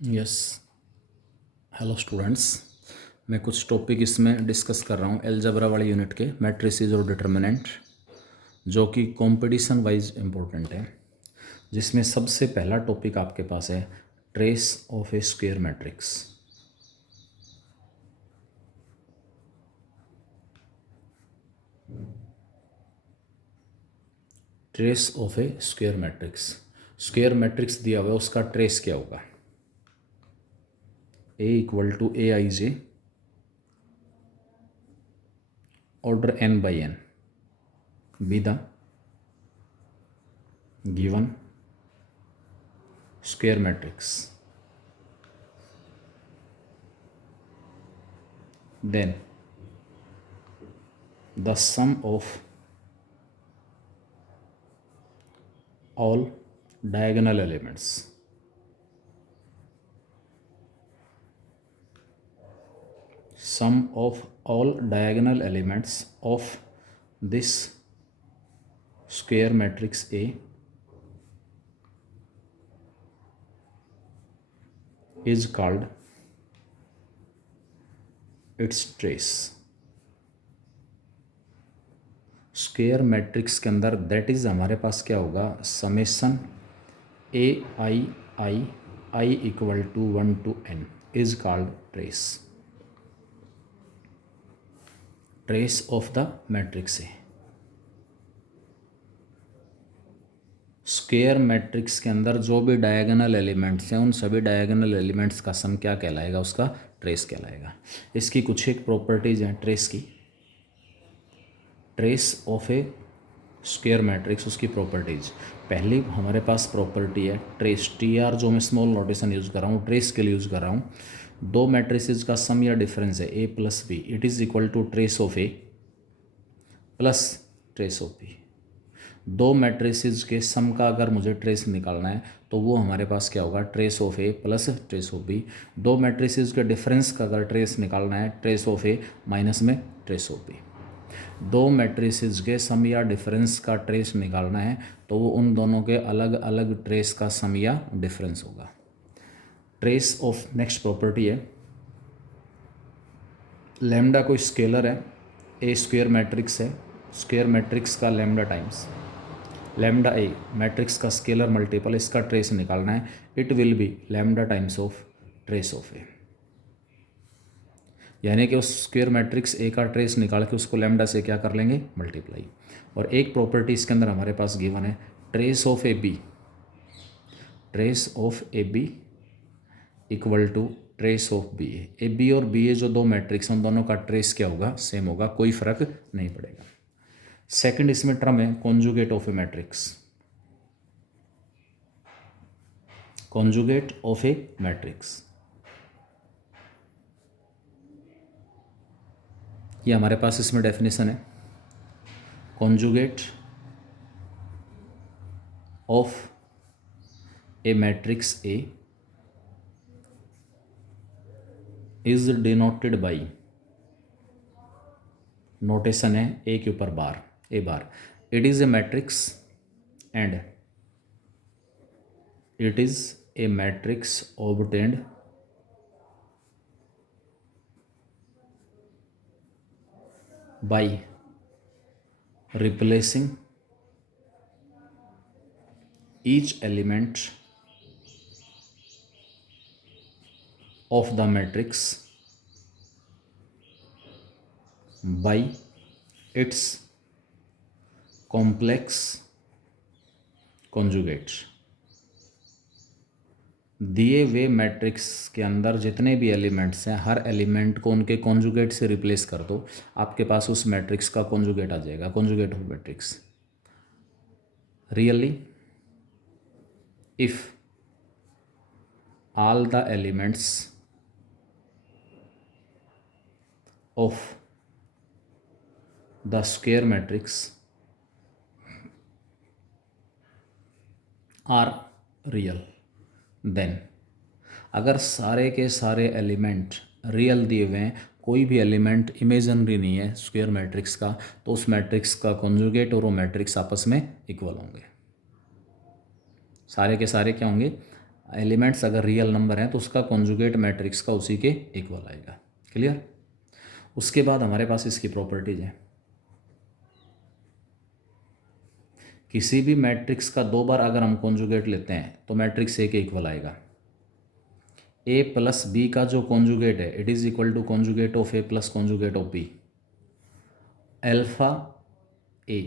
Yes. Hello students, मैं कुछ topic इसमें डिस्कस कर रहा हूँ अलजेब्रा वाले यूनिट के मैट्रिसेस और डिटर्मिनेंट, जो कि कंपटीशन वाइज इम्पोर्टेंट है। जिसमें सबसे पहला टॉपिक आपके पास है trace of A square matrix. Trace of A square matrix. Square matrix दिया हुआ है, उसका ट्रेस क्या होगा? A equal to A I J order n by n be the given square matrix. Then the sum of all diagonal elements of this square matrix A is called its trace. Square matrix के अंदर that is हमारे पास क्या होगा? Summation a i i I equal to 1 to n is called trace. Trace of the matrix है। Square matrix के अंदर जो भी डायगोनल एलिमेंट्स हैं, उन सभी डायगोनल एलिमेंट्स का सम क्या कहलाएगा? उसका ट्रेस कहलाएगा। इसकी कुछ एक प्रॉपर्टीज हैं ट्रेस की। Trace of A square matrix, उसकी प्रॉपर्टीज। पहली हमारे पास प्रॉपर्टी है ट्रेस, टी आर जो मैं स्मॉल नोटेशन यूज़ कर रहा हूँ, ट्रेस के लिए यूज़ कर रहा हूँ। दो मैट्रिसेस का सम या डिफरेंस है A plus B, it is equal to trace of A plus trace of B. दो मैट्रिसेस के सम का अगर मुझे ट्रेस निकालना है तो वो हमारे पास क्या होगा? Trace of A plus trace of B. दो मैट्रिसेस के डिफरेंस का अगर ट्रेस निकालना है, ट्रेस ऑफ ए माइनस में ट्रेस ऑफ बी। दो मैट्रिसेस के सम या डिफरेंस का ट्रेस निकालना है तो वो उन दोनों के अलग अलग ट्रेस का सम या डिफरेंस होगा। ट्रेस ऑफ नेक्स्ट प्रॉपर्टी है लैम्डा कोई स्केलर है, ए स्क्वायर मैट्रिक्स है, स्क्वायर मैट्रिक्स का lambda times lambda A matrix का स्केलर मल्टीपल, इसका ट्रेस निकालना है। It will be lambda times of trace of A. यानी कि उस स्क्वायर मैट्रिक्स ए का ट्रेस निकाल के उसको लैम्डा से क्या कर लेंगे? मल्टीप्लाई। और एक प्रॉपर्टी इसके अंदर हमारे पास गिवन है trace of a b, trace of a b equal to trace of b a. A b और बी ए जो दो मैट्रिक्स हैं, उन दोनों का ट्रेस क्या होगा? सेम होगा, कोई फर्क नहीं पड़ेगा। सेकंड इसमें टर्म है conjugate of a matrix. Conjugate of a matrix, ये हमारे पास इसमें डेफिनेशन है। Conjugate of a matrix A is denoted by, notation है ए के ऊपर bar, A bar. It is a matrix and it is a matrix obtained by replacing each element of the matrix by its complex conjugate। दिए हुए matrix के अंदर जितने भी elements हैं, हर एलिमेंट को उनके कॉन्जुगेट से रिप्लेस कर दो, आपके पास उस मैट्रिक्स का कॉन्जुगेट आ जाएगा। Conjugate of matrix really if all the elements of the square matrix are real, then अगर सारे के सारे एलिमेंट रियल दिए हुए हैं, कोई भी एलिमेंट इमेजिनरी नहीं है स्क्वायर मैट्रिक्स का, तो उस मैट्रिक्स का कॉन्जुगेट और वो मैट्रिक्स आपस में इक्वल होंगे। सारे के सारे क्या होंगे? एलिमेंट्स अगर रियल नंबर हैं तो उसका कॉन्जुगेट मैट्रिक्स का उसी के इक्वल आएगा। क्लियर। उसके बाद हमारे पास इसकी प्रॉपर्टीज हैं। किसी भी मैट्रिक्स का दो बार अगर हम कॉन्जुगेट लेते हैं तो मैट्रिक्स ए के इक्वल आएगा। ए प्लस बी का जो कॉन्जुगेट है it is equal to conjugate of A plus conjugate of B. Alpha A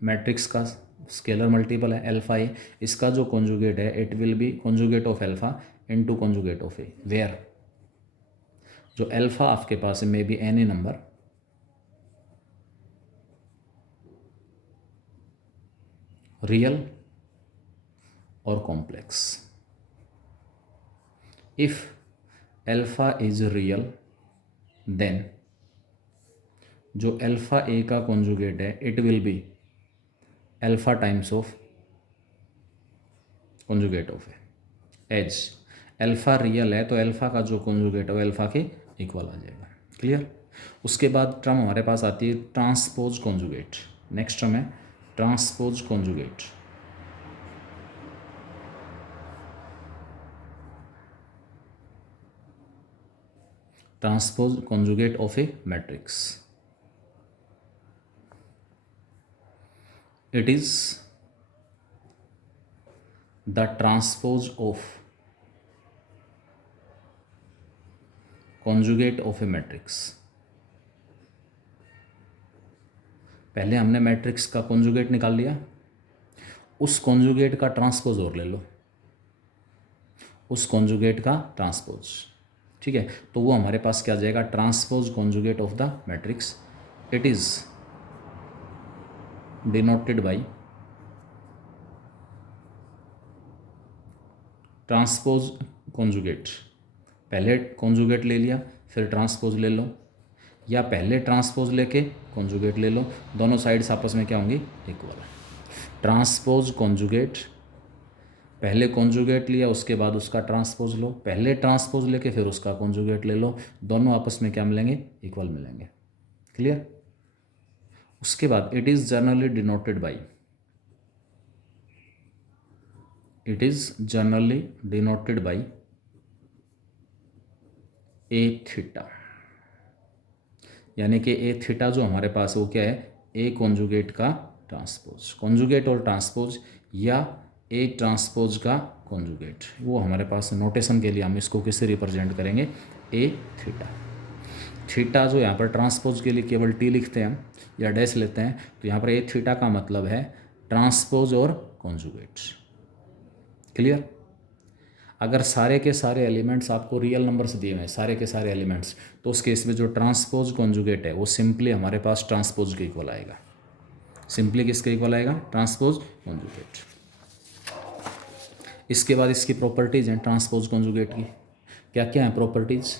matrix का स्केलर मल्टीपल है एल्फा ए, इसका जो कॉन्जुगेट है it will be conjugate of alpha into conjugate of A, where जो alpha आपके पास है may be any number real और complex. If alpha is real then जो एल्फा ए का कॉन्जुगेट है it will be alpha times of conjugate of A. As alpha real है तो एल्फा का जो कॉन्जुगेट है वो एल्फा के इक्वल आ जाएगा। क्लियर। उसके बाद टर्म हमारे पास आती है ट्रांसपोज कॉन्जुगेट। नेक्स्ट टर्म है transpose conjugate. Transpose conjugate of a matrix, it is the transpose of conjugate of a matrix। पहले हमने मैट्रिक्स का कॉन्जुगेट निकाल लिया, उस कॉन्जुगेट का ट्रांसपोज और ले लो, उस कॉन्जुगेट का ट्रांसपोज। ठीक है, तो वो हमारे पास क्या आ जाएगा, transpose conjugate of the matrix. It is denoted by transpose conjugate. पहले कॉन्जुगेट ले लिया फिर ट्रांसपोज ले लो, या पहले ट्रांसपोज लेके कॉन्जुगेट ले लो, दोनों साइड्स आपस में क्या होंगी, इक्वल। ट्रांसपोज कॉन्जुगेट, पहले कॉन्जुगेट लिया उसके बाद उसका ट्रांसपोज लो, पहले ट्रांसपोज लेके फिर उसका कॉन्जुगेट ले लो, दोनों आपस में क्या मिलेंगे, इक्वल मिलेंगे। क्लियर। उसके बाद it is generally denoted by, it is generally denoted by A theta, यानी कि ए थीटा जो हमारे पास वो क्या है, ए कॉन्जुगेट का ट्रांसपोज। कॉन्जुगेट और ट्रांसपोज या ए ट्रांसपोज का कॉन्जुगेट, वो हमारे पास नोटेशन के लिए हम इसको किससे रिप्रेजेंट करेंगे, ए थीटा। थीटा जो यहाँ पर ट्रांसपोज के लिए केवल टी लिखते हैं हम या डैश लेते हैं, तो यहाँ पर ए थीटा का मतलब है ट्रांसपोज और कॉन्जुगेट। क्लियर। अगर सारे के सारे एलिमेंट्स आपको रियल नंबर्स दिए हुए हैं, सारे के सारे एलिमेंट्स, तो उस केस में जो ट्रांसपोज कॉन्जुगेट है वो सिंपली हमारे पास ट्रांसपोज के इक्वल आएगा। सिंपली किसके इक्वल आएगा, ट्रांसपोज कॉन्जुगेट। इसके बाद इसकी प्रॉपर्टीज हैं ट्रांसपोज कॉन्जुगेट की। क्या क्या है properties,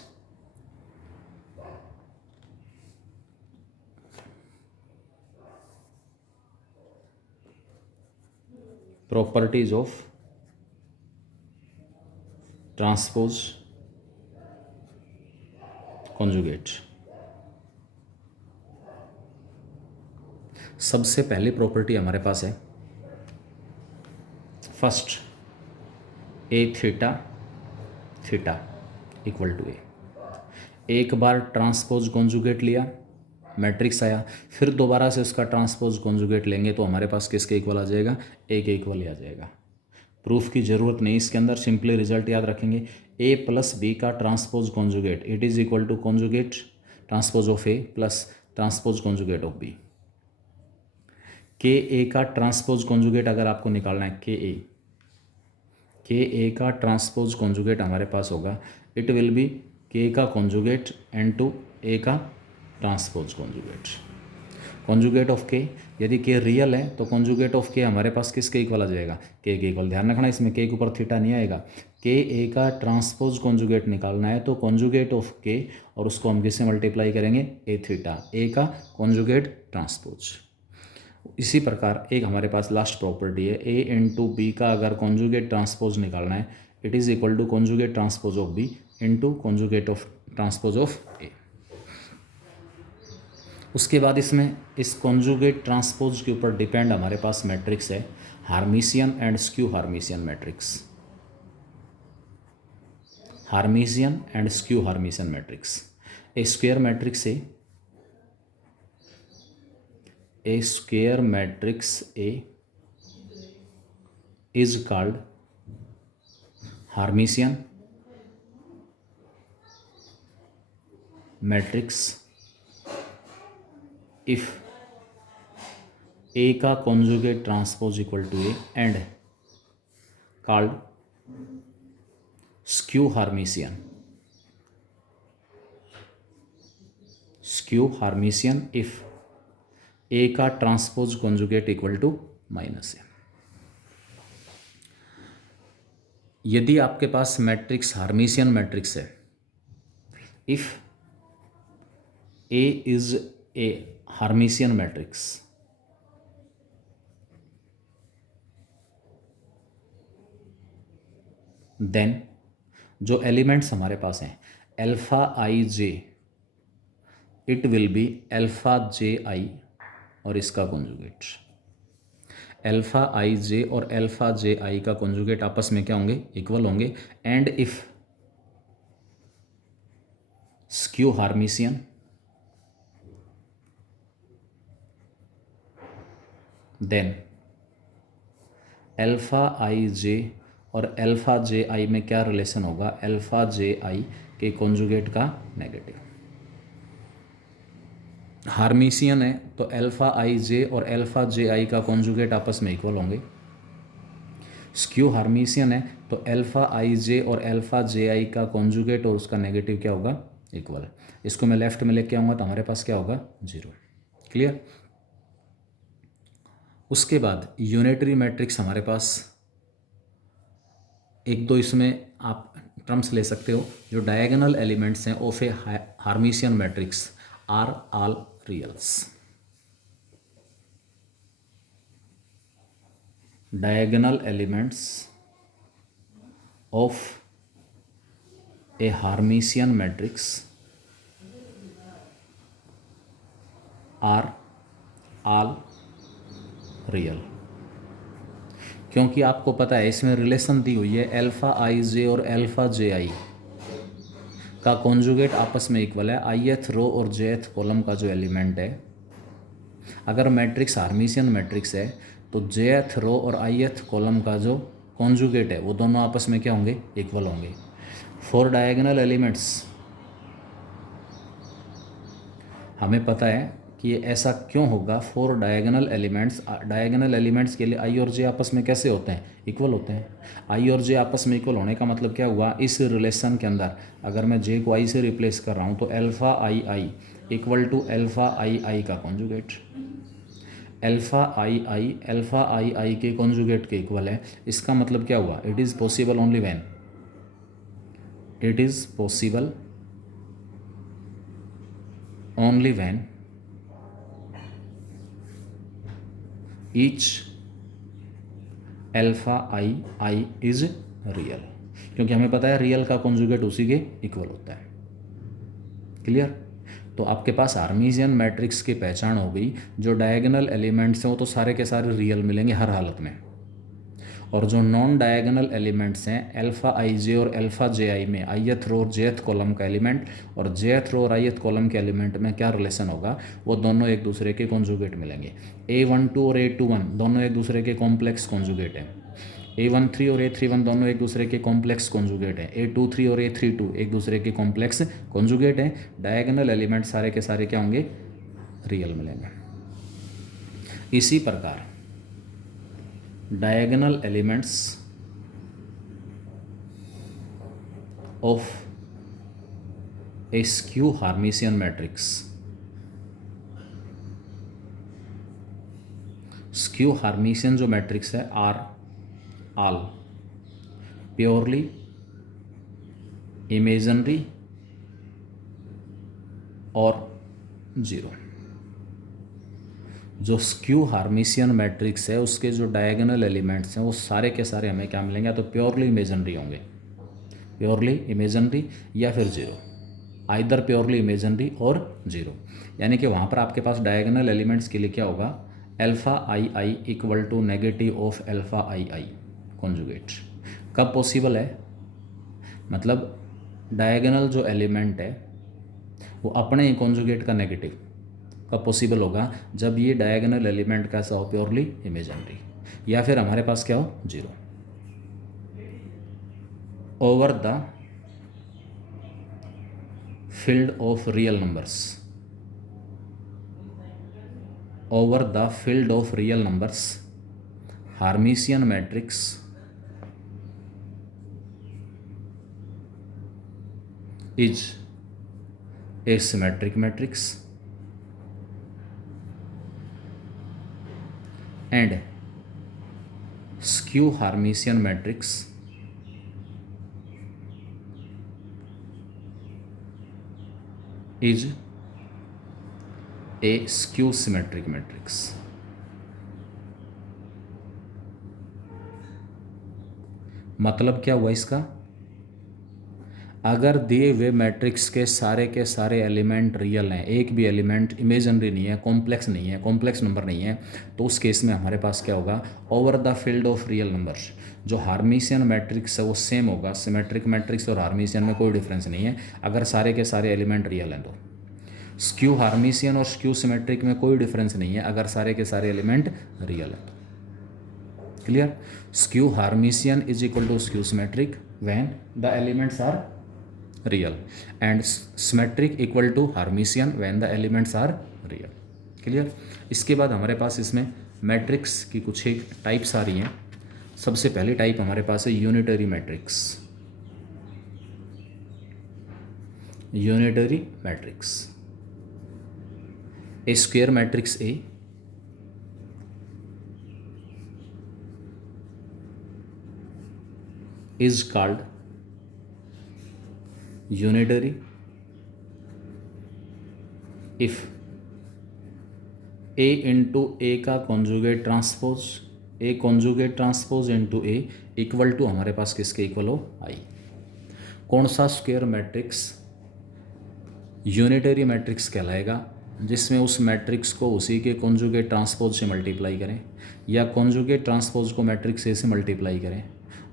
properties of transpose conjugate. सबसे पहली प्रॉपर्टी हमारे पास है first, A theta theta equal to A. एक बार ट्रांसपोज कॉन्जुगेट लिया, मैट्रिक्स आया, फिर दोबारा से उसका ट्रांसपोज कॉन्जुगेट लेंगे तो हमारे पास किसके इक्वल आ जाएगा, ए के इक्वल ही आ जाएगा। प्रूफ की ज़रूरत नहीं इसके अंदर, सिंपली रिजल्ट याद रखेंगे। ए प्लस बी का transpose conjugate it is equal to conjugate transpose of A plus transpose conjugate of b. K a का ट्रांसपोज कॉन्जुगेट अगर आपको निकालना है, के ए का ट्रांसपोज कॉन्जुगेट हमारे पास होगा, इट विल बी के का कॉन्जुगेट एंड टू ए का ट्रांसपोज कॉन्जुगेट। कॉन्जुगेट ऑफ के, यदि के रियल है तो कॉन्जुगेट ऑफ के हमारे पास किसके इक्वल आ जाएगा, के इक्वल। ध्यान रखना इसमें के के ऊपर थीटा नहीं आएगा। के ए का ट्रांसपोज कॉन्जुगेट निकालना है तो कॉन्जुगेट ऑफ के और उसको हम किससे मल्टीप्लाई करेंगे, ए थीटा, ए का कॉन्जुगेट ट्रांसपोज। इसी प्रकार एक हमारे पास लास्ट प्रॉपर्टी है, ए इंटू बी का अगर कॉन्जुगेट ट्रांसपोज निकालना है it is equal to conjugate transpose of B into conjugate of transpose of A. उसके बाद इसमें इस कॉन्जुगेट ट्रांसपोज के ऊपर डिपेंड हमारे पास मैट्रिक्स है Hermitian and skew Hermitian matrix. Hermitian and skew Hermitian matrix. A square matrix A is called Hermitian matrix if A का conjugate transpose equal to A and called skew Hermitian if A का transpose conjugate equal to minus है. यदि आपके पास matrix Hermitian matrix है, if A is a Hermitian matrix, then जो elements हमारे पास हैं alpha I J, it will be alpha J I और इसका कॉन्जुगेट. अल्फा आई जे और अल्फा जे आई का कॉन्जुगेट आपस में क्या होंगे? इक्वल होंगे. And if skew Hermitian, then alpha I J और अल्फा जे आई में क्या रिलेशन होगा? अल्फा जे आई के कॉन्जुगेट का नेगेटिव. हार्मिशियन है तो अल्फा आई जे और अल्फा जे आई का कॉन्जुगेट आपस में इक्वल होंगे. स्क्यू हार्मिशियन है तो अल्फा आई जे और अल्फा जे आई का कॉन्जुगेट और उसका नेगेटिव क्या होगा? इक्वल. इसको मैं लेफ्ट में लेके आऊँगा तो हमारे पास क्या होगा? 0. क्लियर. उसके बाद यूनिटरी मैट्रिक्स हमारे पास एक दो इसमें आप टर्म्स ले सकते हो. जो डायगोनल एलिमेंट्स हैं of a Hermitian matrix are all reals. Diagonal elements of a Hermitian matrix are all real. क्योंकि आपको पता है इसमें रिलेशन दी हुई है अल्फा आई जे और अल्फा जे आई का कॉन्जुगेट आपस में इक्वल है. ith रो और jth कॉलम का जो एलिमेंट है, अगर मैट्रिक्स हार्मिशियन मैट्रिक्स है तो jth रो और ith कॉलम का जो कॉन्जुगेट है वो दोनों आपस में क्या होंगे? इक्वल होंगे. फॉर डायगोनल एलिमेंट्स हमें पता है कि ये ऐसा क्यों होगा. फॉर डायगोनल एलिमेंट्स के लिए आई और जे आपस में कैसे होते हैं? इक्वल होते हैं. आई और जे आपस में इक्वल होने का मतलब क्या हुआ? इस रिलेशन के अंदर अगर मैं जे को आई से रिप्लेस कर रहा हूँ तो alpha I I equal to alpha I I का कॉन्जुगेट. अल्फा आई आई के कॉन्जुगेट के इक्वल है. इसका मतलब क्या हुआ? It is possible only when each alpha I I is real. क्योंकि हमें पता है रियल का कॉन्जुगेट उसी के इक्वल होता है. क्लियर. तो आपके पास हार्मिशियन मैट्रिक्स की पहचान हो गई. जो डायगोनल एलिमेंट्स हैं वो तो सारे के सारे रियल मिलेंगे हर हालत में, और जो नॉन डायगोनल एलिमेंट्स हैं अल्फा आई जे और अल्फा जे आई में ith रो और jth कॉलम का एलिमेंट और jth रो और ith कॉलम के एलिमेंट में क्या रिलेशन होगा? वो दोनों एक दूसरे के कॉन्जुगेट मिलेंगे. A12 और A21 दोनों एक दूसरे के कॉम्प्लेक्स कॉन्जुगेट हैं. A13 और A31 दोनों एक दूसरे के कॉम्प्लेक्स कॉन्जुगेट हैं. A23 और A32 एक दूसरे के कॉम्प्लेक्स कॉन्जुगेट हैं. डायगोनल एलिमेंट सारे के सारे क्या होंगे? रियल मिलेंगे. इसी प्रकार diagonal elements of a skew Hermitian matrix. Skew Hermitian जो मैट्रिक्स है आर ऑल प्योरली इमेजिनरी और जीरो. जो स्क्यू हार्मिशियन मैट्रिक्स है उसके जो डायगोनल एलिमेंट्स हैं वो सारे के सारे हमें क्या मिलेंगे? तो प्योरली इमेजिनरी होंगे. प्योरली इमेजिनरी या फिर जीरो. आइदर प्योरली इमेजिनरी और जीरो. यानी कि वहाँ पर आपके पास डायगोनल एलिमेंट्स के लिए क्या होगा? Alpha I I equal to negative of alpha I i conjugate. कब पॉसिबल है? मतलब डायगोनल जो एलिमेंट है वो अपने ही कॉन्जुगेट का नेगेटिव का पॉसिबल होगा जब ये डायगोनल एलिमेंट कैसा हो, प्योरली इमेजिनरी, या फिर हमारे पास क्या हो, zero. Over the field of real numbers, over the field of real numbers Hermitian matrix is a symmetric matrix and skew Hermitian matrix is a skew symmetric matrix। मतलब क्या हुआ इसका, अगर दिए हुए मैट्रिक्स के सारे एलिमेंट रियल हैं, एक भी एलिमेंट इमेजिनरी नहीं है, कॉम्प्लेक्स नहीं है, कॉम्प्लेक्स नंबर नहीं है, तो उस केस में हमारे पास क्या होगा, over the field of real numbers जो हार्मिशियन मैट्रिक्स है वो सेम होगा। सिमेट्रिक मैट्रिक्स और हार्मिशियन में कोई डिफरेंस नहीं है अगर सारे के सारे एलिमेंट रियल हैं तो। स्क्यू हार्मिशियन और स्क्यू सिमेट्रिक में कोई डिफरेंस नहीं है अगर सारे के सारे एलिमेंट रियल हैं तो। Clear. Skew Hermitian is equal to skew symmetric when the elements are real and symmetric equal to Hermitian when the elements are real. Clear. इसके बाद हमारे पास इसमें मैट्रिक्स की कुछ एक टाइप्स आ रही हैं। सबसे पहली टाइप हमारे पास है unitary matrix. Unitary matrix, a square matrix A is called unitary if a into a का conjugate transpose, a conjugate transpose into a equal to हमारे पास किसके इक्वल हो, i। कौन सा स्क्वायर मैट्रिक्स यूनिटरी मैट्रिक्स कहलाएगा, जिसमें उस मैट्रिक्स को उसी के कॉन्जुगेट ट्रांसपोज से मल्टीप्लाई करें या कॉन्जुगेट ट्रांसपोज को मैट्रिक्स ए से मल्टीप्लाई करें।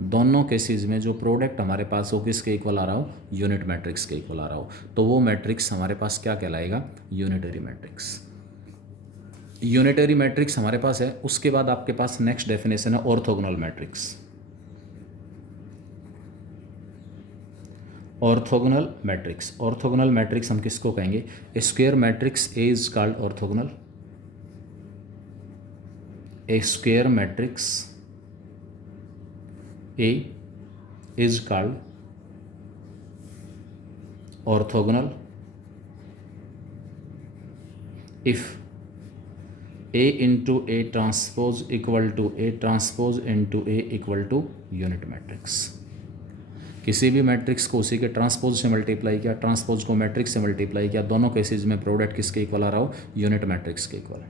दोनों केसेस में जो प्रोडक्ट हमारे पास हो किसके इक्वल आ रहा हो, यूनिट मैट्रिक्स के इक्वल आ रहा हो, तो वो मैट्रिक्स हमारे पास क्या कहलाएगा, यूनिटरी मैट्रिक्स। यूनिटरी मैट्रिक्स हमारे पास है। उसके बाद आपके पास नेक्स्ट डेफिनेशन है orthogonal matrix. Orthogonal matrix, orthogonal matrix हम किसको कहेंगे, A square matrix A is called orthogonal. A square matrix A is called orthogonal if A into A transpose equal to A transpose into A equal to unit matrix। किसी भी matrix को उसी के transpose से multiply किया, transpose को matrix से multiply किया, दोनों केसेस में प्रोडक्ट किसके इक्वल आ रहा हो, यूनिट मैट्रिक्स के इक्वल है,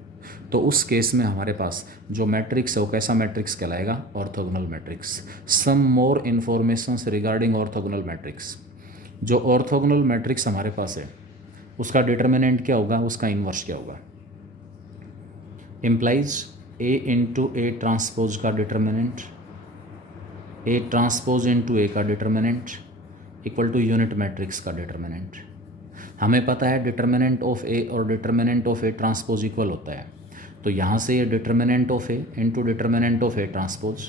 तो उस केस में हमारे पास जो मैट्रिक्स है वो कैसा मैट्रिक्स कहलाएगा, ऑर्थोगोनल मैट्रिक्स। सम मोर इन्फॉर्मेशंस रिगार्डिंग ऑर्थोगोनल मैट्रिक्स। जो ऑर्थोगोनल मैट्रिक्स हमारे पास है उसका डिटर्मिनेंट क्या होगा, उसका इन्वर्स क्या होगा, implies a into a transpose का डिटर्मिनेंट, ए ट्रांसपोज इंटू ए का determinant equal to unit matrix का डिटर्मिनेंट। हमें पता है डिटर्मिनेंट ऑफ ए और determinant of a transpose equal होता है, तो यहाँ से ये determinant of A into determinant of a transpose,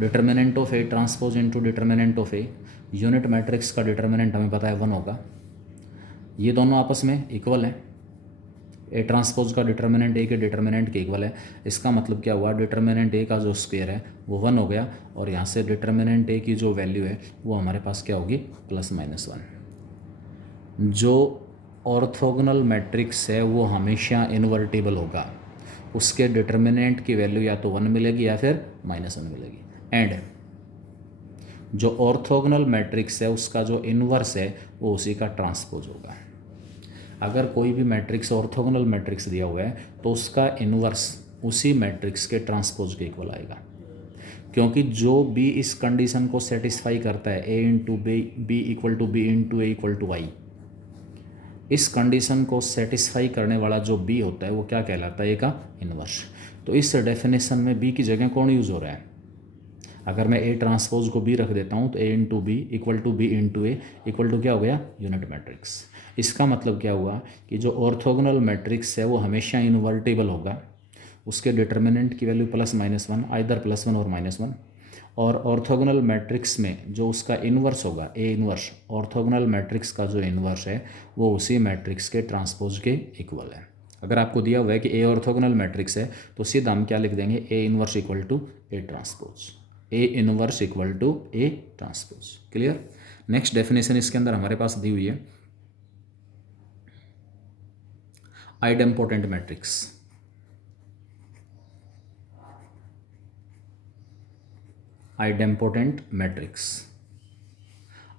determinant of a transpose into determinant of a, unit matrix का डिटर्मिनेंट हमें पता है 1 होगा। ये दोनों आपस में इक्वल हैं, ए ट्रांसपोज का डिटर्मिनेंट ए के डिटर्मिनेंट के इक्वल है। इसका मतलब क्या हुआ, डिटर्मिनेंट ए का जो स्क्वायर है वो 1 हो गया और यहाँ से डिटर्मिनेंट ए की जो वैल्यू है वो हमारे पास क्या होगी, +-1। जो ऑर्थोगोनल मैट्रिक्स है वो हमेशा इन्वर्टिबल होगा, उसके डिटर्मिनेंट की वैल्यू या तो 1 मिलेगी या फिर -1 मिलेगी। एंड जो ऑर्थोगोनल मैट्रिक्स है उसका जो इन्वर्स है वो उसी का ट्रांसपोज होगा। अगर कोई भी मैट्रिक्स ऑर्थोगोनल मैट्रिक्स दिया हुआ है तो उसका इन्वर्स उसी मैट्रिक्स के ट्रांसपोज के इक्वल आएगा, क्योंकि जो बी इस कंडीशन को सेटिस्फाई करता है, A into B equal to B into A equal to Y, इस कंडीशन को सेटिस्फाई करने वाला जो बी होता है वो क्या कहलाता है, ए का इन्वर्स। तो इस डेफिनेशन में बी की जगह कौन यूज़ हो रहा है, अगर मैं ए ट्रांसपोज को बी रख देता हूँ तो A into B equal to B into A equal to क्या हो गया, यूनिट मैट्रिक्स। इसका मतलब क्या हुआ कि जो ऑर्थोगोनल मैट्रिक्स है वो हमेशा इन्वर्टिबल होगा, उसके डिटर्मिनेंट की वैल्यू +-1, आइदर +1 और -1। और ऑर्थोगोनल मैट्रिक्स में जो उसका इन्वर्स होगा, ए इन्वर्स, ऑर्थोगोनल मैट्रिक्स का जो इन्वर्स है वो उसी मैट्रिक्स के ट्रांसपोज के इक्वल है। अगर आपको दिया हुआ है कि ए ऑर्थोगोनल मैट्रिक्स है तो सीधा हम क्या लिख देंगे, A inverse equal to A transpose, A inverse equal to A transpose. Clear. Next definition इसके अंदर हमारे पास दी हुई है idempotent matrix. Idempotent matrix,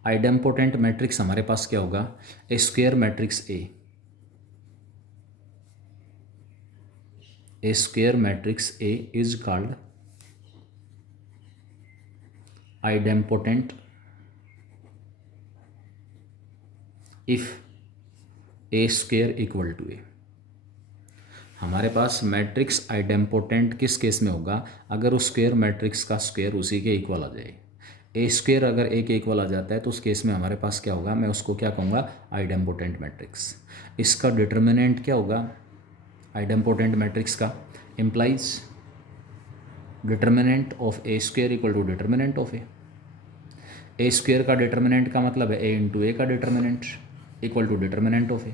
idempotent matrix हमारे पास क्या होगा, A square matrix A, A square matrix A is called idempotent if A square equal to A. हमारे पास मैट्रिक्स आइडेम्पोटेंट किस केस में होगा, अगर उस स्क्वायर मैट्रिक्स का स्क्वायर उसी के इक्वल आ जाए। ए स्क्वायर अगर ए के इक्वल आ जाता है तो उस केस में हमारे पास क्या होगा, मैं उसको क्या कहूँगा, आइडेम्पोटेंट मैट्रिक्स। इसका डिटर्मिनेंट क्या होगा आइडेम्पोटेंट मैट्रिक्स का, implies determinant of A square equal to determinant of A. A square का डिटर्मिनेंट का मतलब है ए इंटू ए का determinant equal to determinant of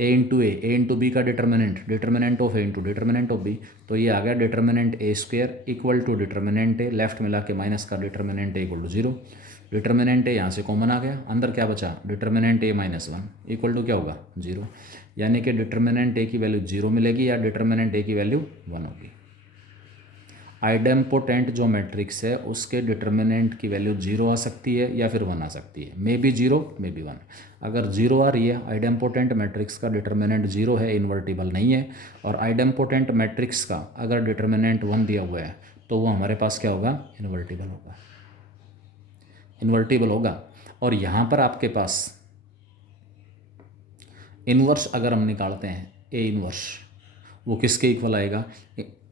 A into A into B का determinant of A into determinant of B. तो ये आ गया determinant A square equal to determinant A, left मिला के माइनस का determinant A equal to 0। Determinant A यहाँ से कॉमन आ गया, अंदर क्या बचा, डिटर्मिनेंट ए -1 इक्वल टू क्या होगा, 0। यानी कि डिटर्मिनेंट ए की वैल्यू 0 मिलेगी या डिटर्मिनेंट ए की वैल्यू 1 होगी। आइडेम्पोटेंट जो मैट्रिक्स है उसके डिटर्मिनेंट की वैल्यू 0 आ सकती है या फिर 1 आ सकती है, मे बी 0 मे बी 1। अगर 0 आ रही है, आइडेम्पोटेंट मैट्रिक्स का डिटर्मिनेंट 0 है, इन्वर्टिबल नहीं है। और आइडेम्पोटेंट मैट्रिक्स का अगर डिटर्मिनेंट 1 दिया हुआ है तो वो हमारे पास क्या होगा, इन्वर्टिबल होगा, इन्वर्टिबल होगा। और यहाँ पर आपके पास इन्वर्स अगर हम निकालते हैं, ए इन्वर्स, वो किसके इक्वल आएगा,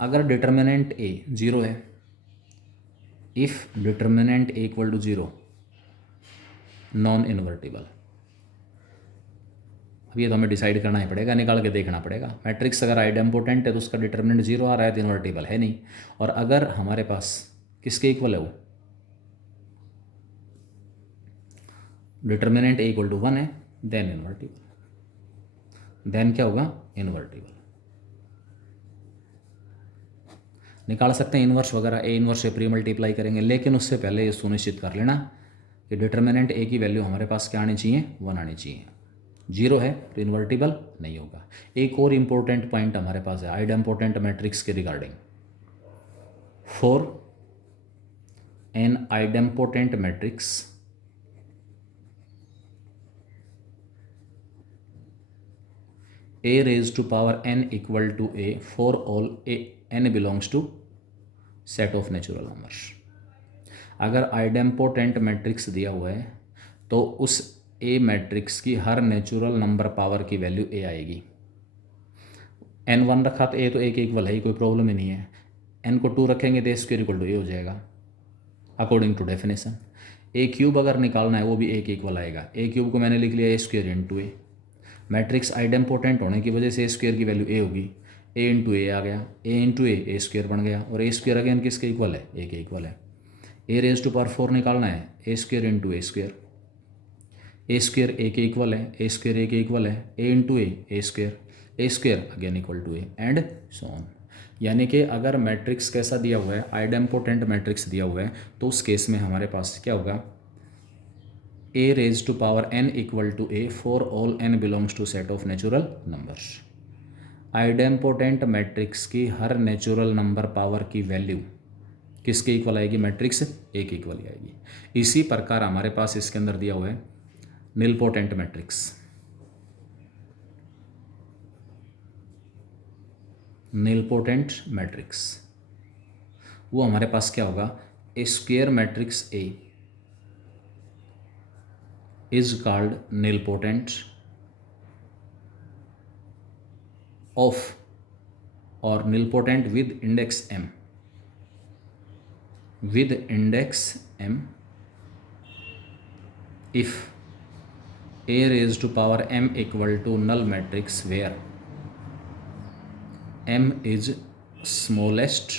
अगर डिटर्मिनेंट ए 0 है, if determinant A equal to 0, non invertible. अब ये तो हमें डिसाइड करना ही पड़ेगा, निकाल के देखना पड़ेगा। मैट्रिक्स अगर आइडेम्पोटेंट है तो उसका डिटर्मिनेंट 0 आ रहा है तो इन्वर्टिबल है नहीं। और अगर हमारे पास किसके इक्वल है, वो डिटर्मिनेंट ए इक्वल टू 1 है, देन इन्वर्टिबल, देन क्या होगा, इन्वर्टिबल। निकाल सकते हैं इन्वर्स वगैरह, ए इन्वर्स से प्री मल्टीप्लाई करेंगे, लेकिन उससे पहले ये सुनिश्चित कर लेना कि डिटर्मिनेंट ए की वैल्यू हमारे पास क्या आनी चाहिए, 1 आनी चाहिए। 0 है तो इन्वर्टिबल नहीं होगा। एक और इम्पोर्टेंट पॉइंट हमारे पास है आइडेम्पोटेंट मैट्रिक्स के regarding. For an idempotent matrix a raised to power n equal to a for all a n belongs to set of natural numbers। अगर आइडेम्पोटेंट मैट्रिक्स दिया हुआ है तो उस ए मैट्रिक्स की हर नेचुरल नंबर पावर की value ए आएगी। n 1 रखा तो ए तो ए के इक्वल है ही, कोई प्रॉब्लम ही नहीं है। n को 2 रखेंगे तो a square equal to a हो जाएगा according to definition. A cube अगर निकालना है वो भी ए के इक्वल आएगा। ए क्यूब को मैंने लिख लिया ए स्क्वायर इंटू ए। मैट्रिक्स आइडेम्पोटेंट होने की वजह से ए स्क्वायर की वैल्यू ए होगी, ए इंटू ए आ गया, ए इंटू ए स्क्वायर बन गया। और ए स्क्वायर अगेन किसके इक्वल है, ए के इक्वल है। ए रेज टू पावर 4 निकालना है, A square into A square, A square A के इक्वल है, ए स्क्वायर ए के इक्वल है, A into A square again equal to A and so on. यानी कि अगर मैट्रिक्स कैसा दिया हुआ है, आइडेम्पोटेंट मैट्रिक्स दिया हुआ है, तो उस केस में हमारे पास क्या होगा, a raised to power n equal to a for all n belongs to set of natural numbers। Idempotent matrix की हर नेचुरल नंबर पावर की वैल्यू किसके इक्वल आएगी, मैट्रिक्स ए के इक्वल आएगी। इसी प्रकार हमारे पास इसके अंदर दिया हुआ है निलपोटेंट मैट्रिक्स। निलपोटेंट मैट्रिक्स वो हमारे पास क्या होगा, A square matrix A is called nilpotent of or nilpotent with index m with index m if a raised to power m equal to null matrix where m is smallest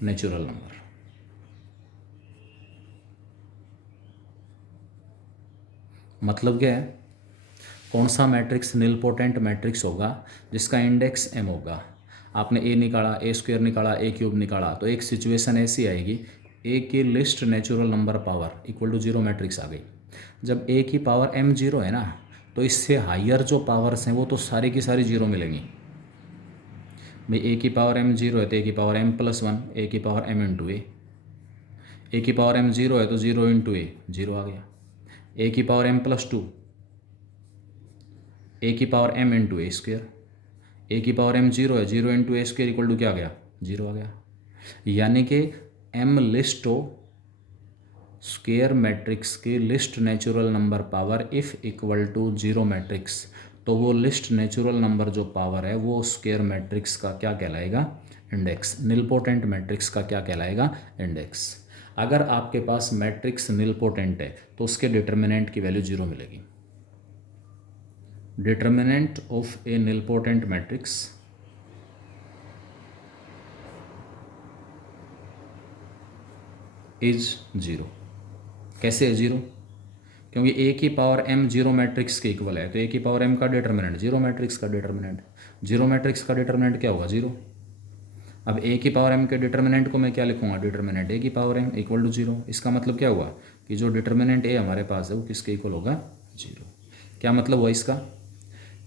natural number। मतलब क्या है, कौन सा matrix nilpotent matrix होगा जिसका index m होगा। आपने a निकाला, a स्क्वायर निकाला, a क्यूब निकाला, तो एक सिचुएशन ऐसी आएगी a की list natural number power equal to zero matrix आ गई। जब a की पावर m जीरो है ना, तो इससे हायर जो पावर्स हैं वो तो सारी की सारी जीरो मिलेंगी। भाई a की पावर m जीरो है तो a की power m plus one, a की पावर m इंटू a की पावर m जीरो है तो जीरो इंटू a जीरो आ गया। a की power m plus two, a की power m into a square, a की पावर m जीरो है, zero into a square equal to क्या आ गया, जीरो आ गया। यानी कि m लिस्ट हो स्क्वेयर मैट्रिक्स की list natural number power if equal to zero matrix, तो वो लिस्ट नेचुरल नंबर जो पावर है वो स्क्वेयर मैट्रिक्स का क्या कहलाएगा, इंडेक्स। निलपोटेंट मैट्रिक्स का क्या कहलाएगा, इंडेक्स। अगर आपके पास मैट्रिक्स निलपोटेंट है तो उसके डिटर्मिनेंट की वैल्यू जीरो मिलेगी। Determinant of A nilpotent matrix is zero. कैसे है जीरो, क्योंकि a की पावर m जीरो मैट्रिक्स के इक्वल है, तो a की पावर m का डिटर्मिनेंट जीरो मैट्रिक्स का डिटर्मिनेंट, जीरो मैट्रिक्स का डिटर्मिनेंट क्या होगा, जीरो। अब a की पावर m के डिटर्मिनेंट को मैं क्या लिखूंगा, डिटर्मिनेंट a की power m equal to zero. इसका मतलब क्या हुआ कि जो डिटर्मिनेंट a हमारे पास है वो किसके इक्वल होगा, जीरो। क्या मतलब हुआ इसका,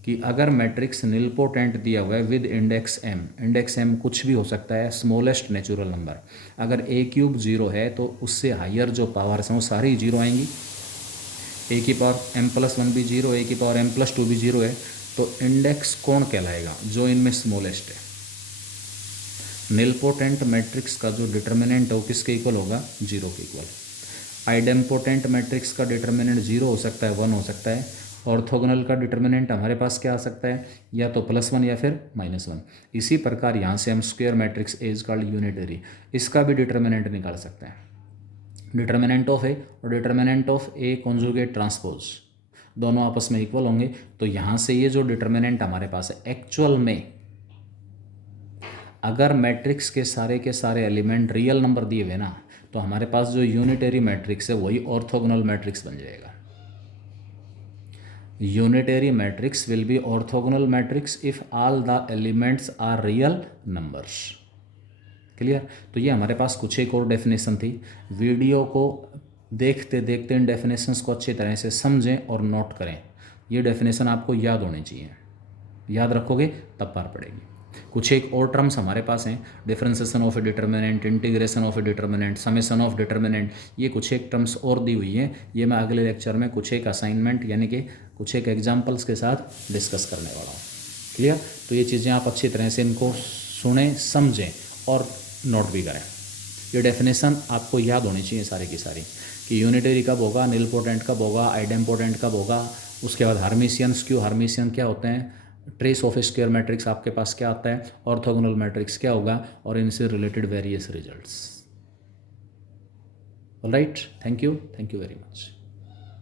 कि अगर मैट्रिक्स निलपोटेंट दिया हुआ है with index m, index m कुछ भी हो सकता है, स्मॉलेस्ट नेचुरल नंबर, अगर a क्यूब जीरो है तो उससे हायर जो पावर्स हैं वो सारी जीरो आएंगी। a की पावर m प्लस वन भी जीरो, a की पावर m प्लस टू भी जीरो है, तो इंडेक्स कौन कहलाएगा, जो इनमें स्मॉलेस्ट है। निलपोटेंट मैट्रिक्स का जो डिटर्मिनेंट है वो किसके इक्वल होगा, जीरो के इक्वल। आइडेम्पोटेंट मैट्रिक्स का डिटर्मिनेंट जीरो हो सकता है, वन हो सकता है। ऑर्थोगोनल का डिटर्मिनेंट हमारे पास क्या आ सकता है, या तो प्लस वन या फिर माइनस वन। इसी प्रकार यहाँ से हम square matrix A is called unitary, इसका भी डिटर्मिनेंट निकाल सकते हैं। डिटर्मिनेंट ऑफ ए और determinant of A conjugate transpose दोनों आपस में इक्वल होंगे, तो यहाँ से ये जो डिटर्मिनेंट हमारे पास है, एक्चुअल में अगर मैट्रिक्स के सारे एलिमेंट रियल नंबर दिए हुए ना, तो हमारे पास जो यूनिटरी मैट्रिक्स है वही ऑर्थोगोनल मैट्रिक्स बन जाएगा। Unitary matrix will be orthogonal matrix if all the elements are real numbers. Clear. तो ये हमारे पास कुछ एक और डेफिनेशन थी। वीडियो को देखते देखते इन डेफिनेशंस को अच्छी तरह से समझें और नोट करें। ये डेफिनेशन आपको याद होनी चाहिए, याद रखोगे तब पार पड़ेगी। कुछ एक और टर्म्स हमारे पास हैं, differentiation of A determinant, integration of A determinant, summation of determinant, ये कुछ एक टर्म्स और दी हुई हैं। ये मैं अगले लेक्चर में कुछ एक असाइनमेंट यानी कि कुछ एक एग्जाम्पल्स के साथ डिस्कस करने वाला हूँ। क्लियर। तो ये चीज़ें आप अच्छी तरह से इनको सुने, समझें और नोट भी करें। ये डेफिनेशन आपको याद होनी चाहिए सारी की सारी, कि यूनिटरी कब होगा, निलपोटेंट कब होगा, आइडेम्पोटेंट कब होगा, उसके बाद हार्मिशियन, स्क्यू हार्मिशियन क्या होते हैं, ट्रेस ऑफ स्क्वायर मैट्रिक्स आपके पास क्या आता है, ऑर्थोगोनल मैट्रिक्स क्या होगा, और इनसे related various results. Alright, thank you very much.